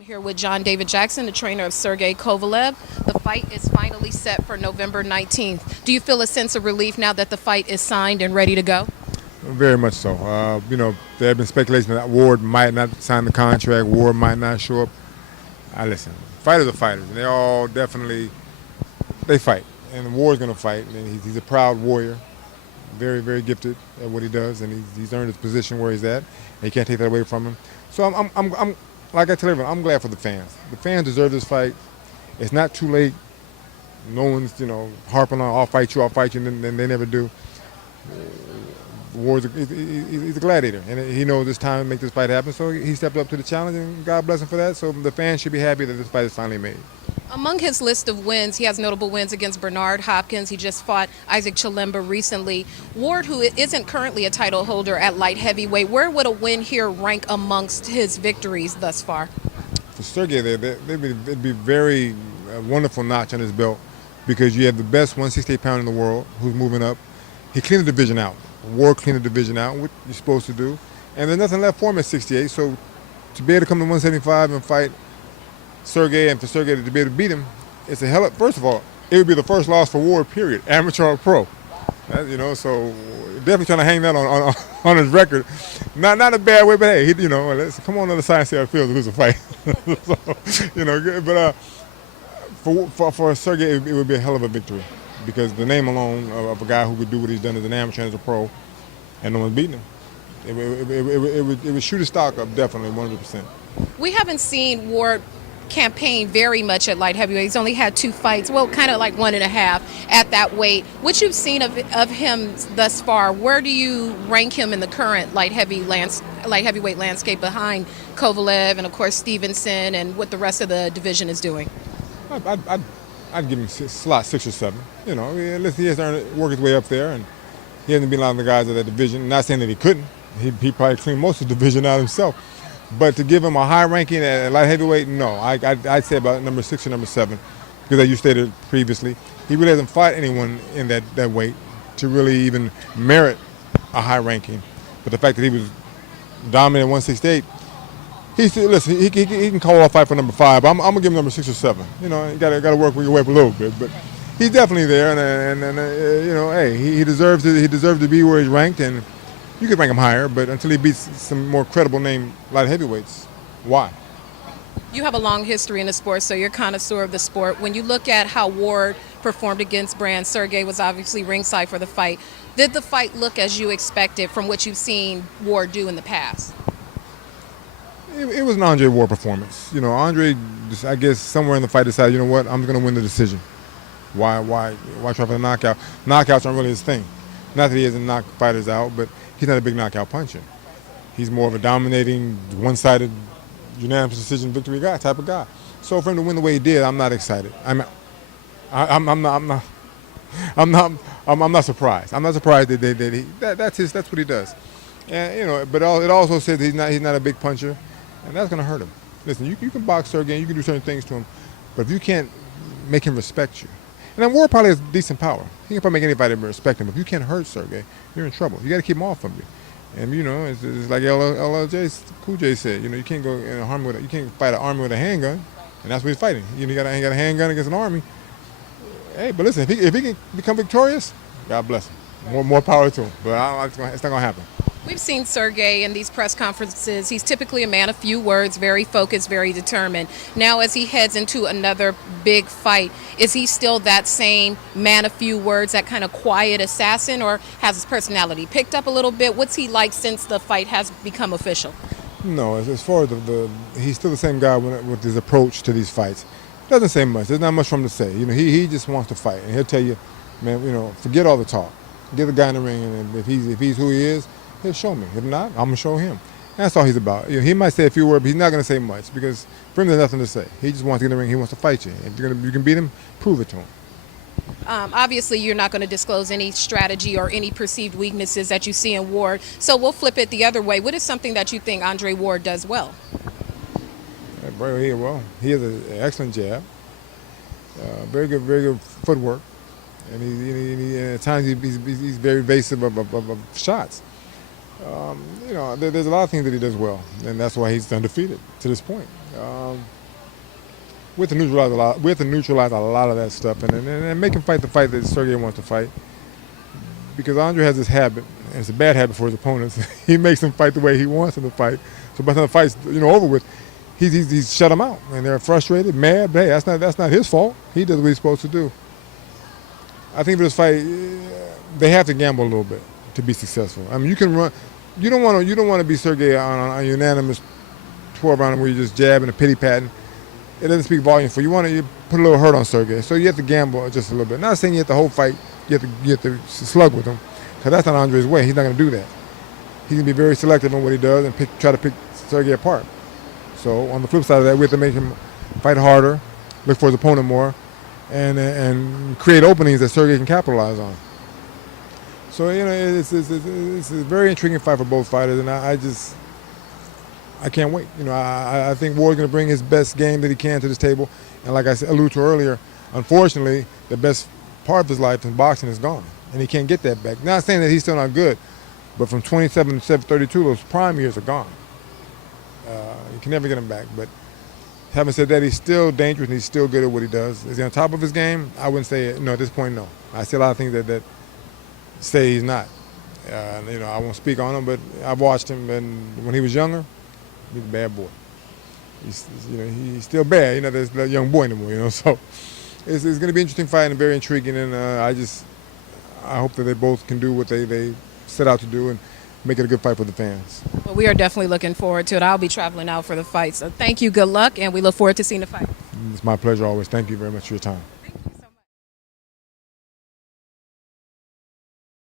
I'm here with John David Jackson, the trainer of Sergey Kovalev. The fight is finally set for November 19th. Do you feel a sense of relief now that the fight is signed and ready to go? Very much so. There have been speculation that Ward might not sign the contract. Ward might not show up. Listen, fighters are fighters, and they all they fight. And Ward's going to fight, and he's a proud warrior, very, very gifted at what he does, and he's earned his position where he's at. And you can't take that away from him. So I'm like I tell everyone, I'm glad for the fans. The fans deserve this fight. It's not too late. No one's harping on I'll fight you, and then they never do. Ward's he's a gladiator, and he knows it's time to make this fight happen. So he stepped up to the challenge, and God bless him for that. So the fans should be happy that this fight is finally made. Among his list of wins, he has notable wins against Bernard Hopkins. He just fought Isaac Chilemba recently. Ward, who isn't currently a title holder at light heavyweight, where would a win here rank amongst his victories thus far? For Sergey, it'd be very wonderful notch on his belt because you have the best 168-pounder in the world who's moving up. He cleaned the division out. Ward cleaned the division out, what you're supposed to do. And there's nothing left for him at 68. So to be able to come to 175 and fight Sergey, and for Sergey to be able to beat him, it's a hell of, first of all, it would be the first loss for Ward, period, amateur or pro. So definitely trying to hang that on his record. Not a bad way, but hey, let's come on to the side and see how it feels to lose a fight. For Sergey, it would be a hell of a victory because the name alone of a guy who could do what he's done as an amateur and as a pro, and no one's beating him. It would shoot his stock up, definitely, 100%. We haven't seen Ward campaign very much at light heavyweight. He's only had 2 fights, well, kind of like 1.5 at that weight. What you've seen of him thus far, where do you rank him in the current light heavyweight landscape behind Kovalev and, of course, Stevenson and what the rest of the division is doing? I'd give him slot 6 or 7. Listen, he has to work his way up there, and he hasn't been a lot of the guys of that division. Not saying that he couldn't. He probably cleaned most of the division out himself. But to give him a high ranking at light heavyweight, no. I'd say about number 6 or number 7, because as you stated previously, he really hasn't fought anyone in that weight to really even merit a high ranking. But the fact that he was dominant at 168, he can call off fight for number 5. I'm gonna give him number 6 or 7. You got to work your way up a little bit, but he's definitely there, and hey, he deserves it. He deserves to be where he's ranked, and you could rank him higher, but until he beats some more credible name light heavyweights, why? You have a long history in the sport, so you're a connoisseur of the sport. When you look at how Ward performed against Brand, Sergey was obviously ringside for the fight. Did the fight look as you expected from what you've seen Ward do in the past? It was an Andre Ward performance. Andre, I guess somewhere in the fight decided, I'm going to win the decision. Why try for the knockout? Knockouts aren't really his thing. Not that he hasn't knocked fighters out, but he's not a big knockout puncher. He's more of a dominating, one-sided, unanimous decision victory guy type of guy. So for him to win the way he did, I'm not excited. I'm not surprised. I'm not surprised that's what he does. And but it also says he's not a big puncher, and that's going to hurt him. Listen, you can box Sergey, you can do certain things to him, but if you can't make him respect you, and then Ward probably has decent power. He can probably make anybody respect him. If you can't hurt Sergey, you're in trouble. You got to keep him off of you. And it's like LLJ Cool J said. You can't go in an army you can't fight an army with a handgun, and that's what he's fighting. You got a handgun against an army. Hey, but listen, if he can become victorious, God bless him. More power to him. But it's not going to happen. We've seen Sergey in these press conferences. He's typically a man of few words, very focused, very determined. Now, as he heads into another big fight, is he still that same man of few words, that kind of quiet assassin, or has his personality picked up a little bit? What's he like since the fight has become official? No, as far as he's still the same guy with his approach to these fights. Doesn't say much. There's not much for him to say. He just wants to fight, and he'll tell you, man, forget all the talk. Get the guy in the ring, and if he's who he is, he'll show me. If not, I'm going to show him. That's all he's about. He might say a few words, but he's not going to say much because for him there's nothing to say. He just wants to get in the ring. He wants to fight you. If you can beat him, prove it to him. Obviously, you're not going to disclose any strategy or any perceived weaknesses that you see in Ward. So we'll flip it the other way. What is something that you think Andre Ward does well? He has an excellent jab. Very good footwork. And at times he's very evasive of shots. There's a lot of things that he does well, and that's why he's undefeated to this point. We have to neutralize a lot. We have to neutralize a lot of that stuff, and make him fight the fight that Sergey wants to fight. Because Andre has this habit, and it's a bad habit for his opponents. He makes them fight the way he wants them to fight. So by the time the fight's over with, he's shut them out, and they're frustrated, mad. But hey, that's not his fault. He does what he's supposed to do. I think for this fight, they have to gamble a little bit to be successful. I mean, you can run. You don't want to be Sergey on a unanimous 12 round where you're just jabbing and pity patting. It doesn't speak volume for you. Want to put a little hurt on Sergey, so you have to gamble just a little bit. Not saying you have the whole fight. You have to slug with him, because that's not Andre's way. He's not going to do that. He can be very selective on what he does and try to pick Sergey apart. So on the flip side of that, we have to make him fight harder, look for his opponent more, and create openings that Sergey can capitalize on. So it's a very intriguing fight for both fighters, and I can't wait. I think Ward's going to bring his best game that he can to this table, and like I said, alluded to earlier, unfortunately, the best part of his life in boxing is gone, and he can't get that back. Not saying that he's still not good, but from 27 to 32, those prime years are gone. You can never get him back. But having said that, he's still dangerous and he's still good at what he does. Is he on top of his game? I wouldn't say no at this point. No, I see a lot of things that say he's not. I won't speak on him, but I've watched him, and when he was younger, he's a bad boy. He's still bad. There's that young boy anymore. So. It's going to be an interesting fight and very intriguing, and I hope that they both can do what they set out to do and make it a good fight for the fans. Well, we are definitely looking forward to it. I'll be traveling out for the fight, so thank you, good luck, and we look forward to seeing the fight. It's my pleasure always. Thank you very much for your time.